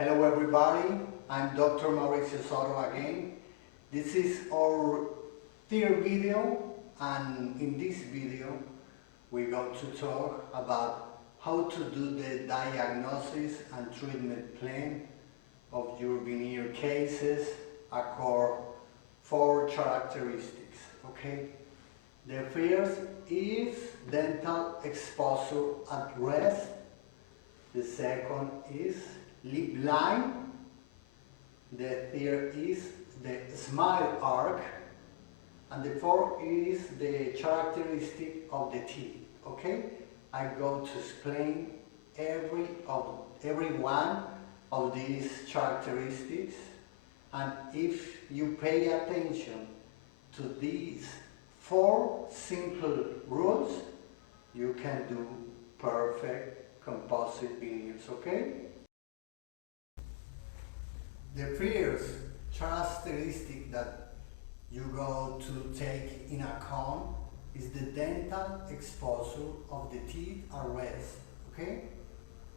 Hello everybody, I'm Dr.Mauricio Soto again. This is our third video, and in this video we're going to talk about how to do the diagnosis and treatment plan of your veneer cases according four characteristics. Okay, the first is dental exposure at rest. The second is lip line. The third is the smile arc. And the fourth is the characteristic of the teeth. Okay? I'm going to explain every one of these characteristics. And if you pay attention to these four simple rules, you can do perfect composite veneers, okay? The first characteristic that you go to take in account is the dental exposure of the teeth at rest, okay?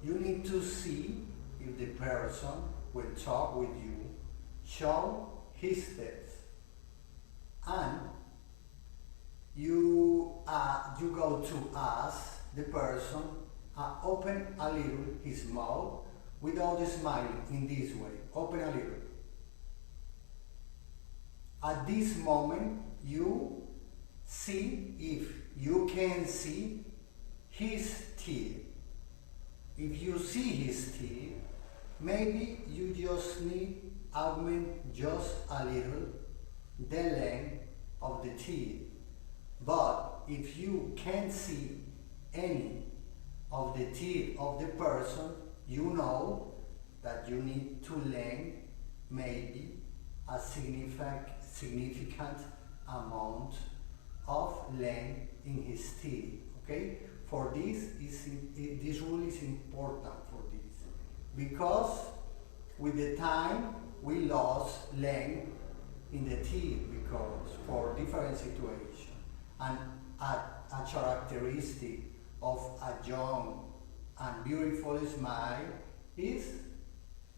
You need to see if the person will talk with you, show his teeth, and you go to ask the person open a little his mouth without smiling in this way. Open a little. At this moment, you see if you can see his teeth. If you see his teeth, maybe you just need augment just a little the length of the teeth. But if you can't see any of the teeth of the person, you know that you need to length maybe a significant amount of length in his teeth. Okay? For this rule is important for this, because with the time we lost length in the teeth because for different situations, and a characteristic of a young and beautiful smile is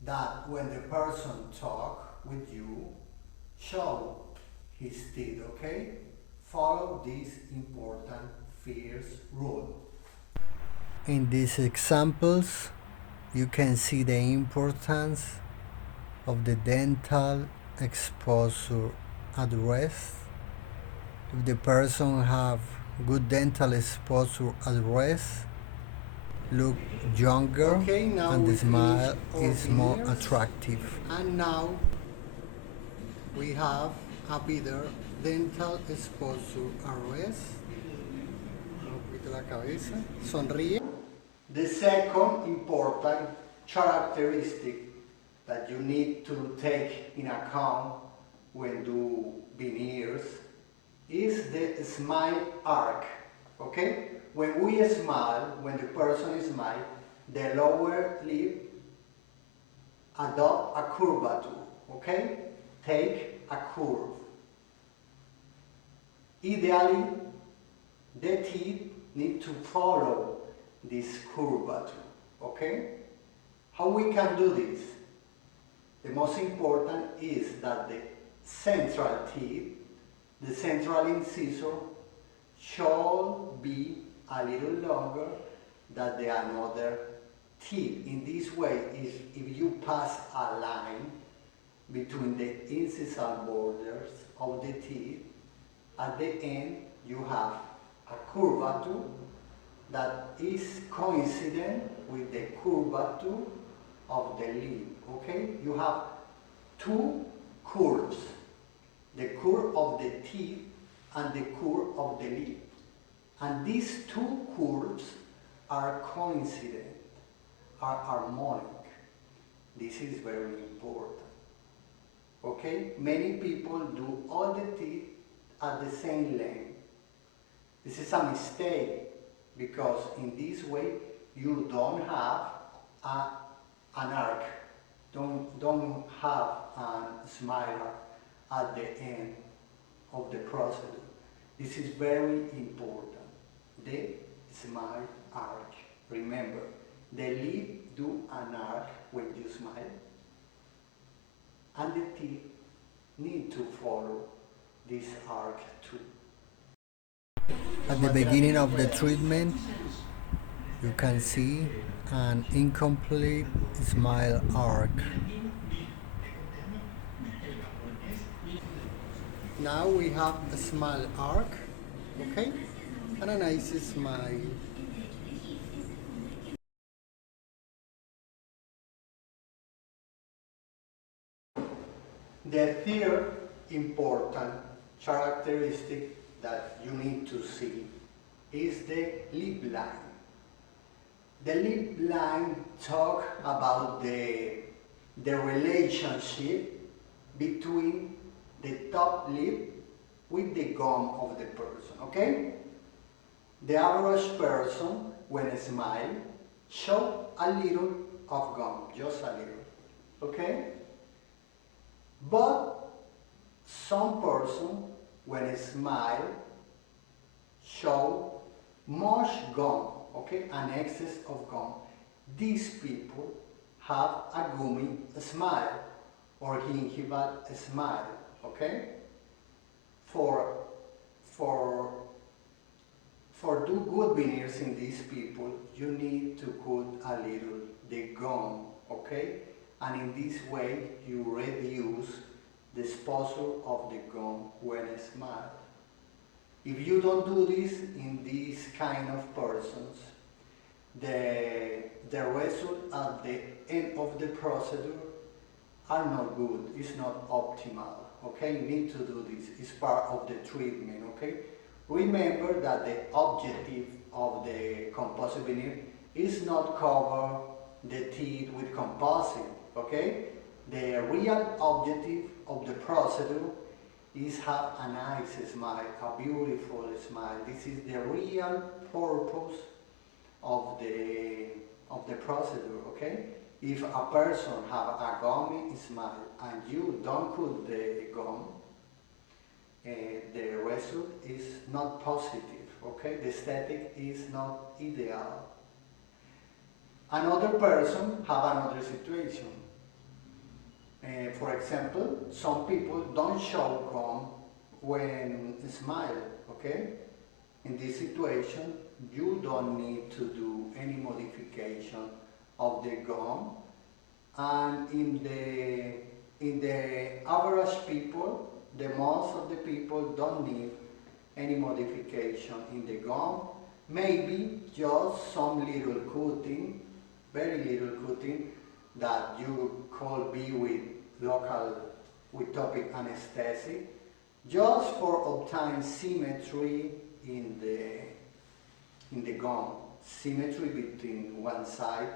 that when the person talk with you, show his teeth, okay? Follow this important first rule. In these examples, you can see the importance of the dental exposure at rest. If the person have good dental exposure at rest, look younger, okay, and the smile is more attractive. And now we have a better dental exposure at rest. La cabeza. Sonríe. The second important characteristic that you need to take in account when do veneers is the smile arc. Okay? When we smile, when the person smiles, the lower lip adopt a curvature. Okay? Take a curve. Ideally, the teeth need to follow this curvature. Okay? How we can do this? The most important is that the central teeth, the central incisor, should be a little longer than the another teeth. In this way, if you pass a line between the incisal borders of the teeth, at the end you have a curvature that is coincident with the curvature of the lip. Okay? You have two curves, the curve of the teeth and the curve of the lip. And these two curves are coincident, are harmonic. This is very important. Okay? Many people do all the teeth at the same length. This is a mistake, because in this way you don't have an arc, don't have a smile at the end of the procedure. This is very important. The smile arc. Remember, the lip do an arc when you smile, and the teeth need to follow this arc too. At the beginning of the treatment, you can see an incomplete smile arc. Now we have a smile arc, okay? And a nice smile. The third important characteristic that you need to see is the lip line. The lip line talk about the relationship between the top lip with the gum of the person, okay? The average person, when smile, show a little of gum, just a little, okay? But some person, when smile, show much gum, okay, an excess of gum. These people have a gummy smile or gingival smile, okay? For do good veneers in these people, you need to cut a little the gum, okay? And in this way, you reduce the exposure of the gum when smile. If you don't do this in these kind of persons, the result at the end of the procedure are not good, it's not optimal, okay? You need to do this, it's part of the treatment, okay? Remember that the objective of the composite veneer is not cover the teeth with composite, okay? The real objective of the procedure is have a nice smile, a beautiful smile. This is the real purpose of the procedure, okay? If a person have a gummy smile and you don't cut the gum, the result is not positive, okay? The aesthetic is not ideal. Another person have another situation. For example, some people don't show gum when smile, okay? In this situation, you don't need to do any modification of the gum, and in the average people, the most of the people don't need any modification in the gum. Maybe just some little cutting, very little cutting, that you could be with topic anesthetic, just for obtain symmetry in the gum, symmetry between one side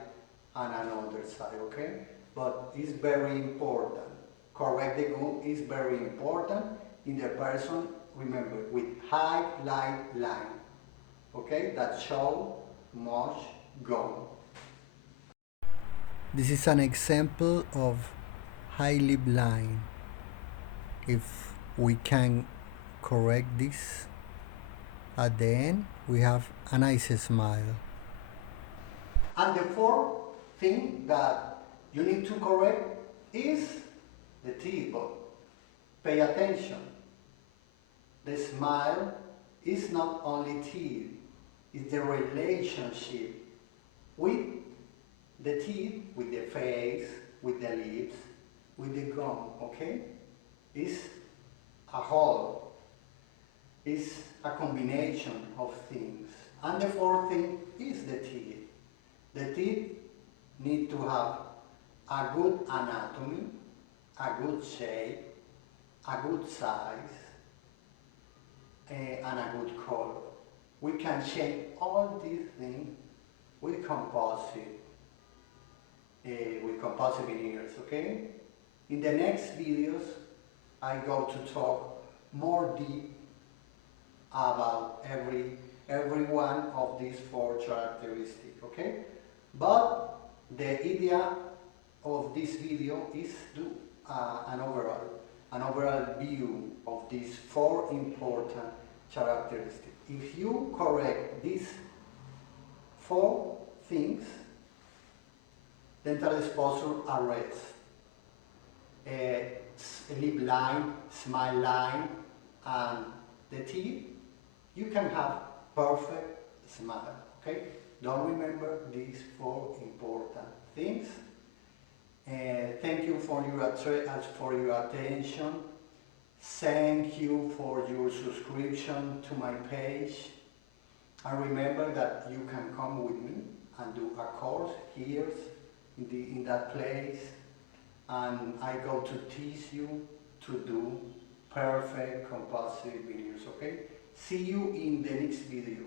and another side, okay? But it's very important. Correct the gum is very important in the person, remember, with high light line, okay? That show much gum. This is an example of high lip line. If we can correct this, at the end we have a nice smile. And the fourth thing that you need to correct is the teeth. But pay attention. The smile is not only teeth, it's the relationship with the teeth, with the face, with the lips, with the gum, okay? It's a whole. It's a combination of things. And the fourth thing is the teeth. The teeth need to have a good anatomy, a good shape, a good size, and a good color. We can change all these things with composite veneers, okay? In the next videos, I go to talk more deep about every one of these four characteristics, okay? But the idea of this video is to an overall view of these four important characteristics. If you correct these four things, dental exposure arrests. lip line, smile line, and the teeth, you can have perfect smile, okay? Don't remember these four important things. Thank you for your attention. Thank you for your subscription to my page. And remember that you can come with me and do a course here in that place. And I go to teach you to do perfect composite veneers, okay? See you in the next video.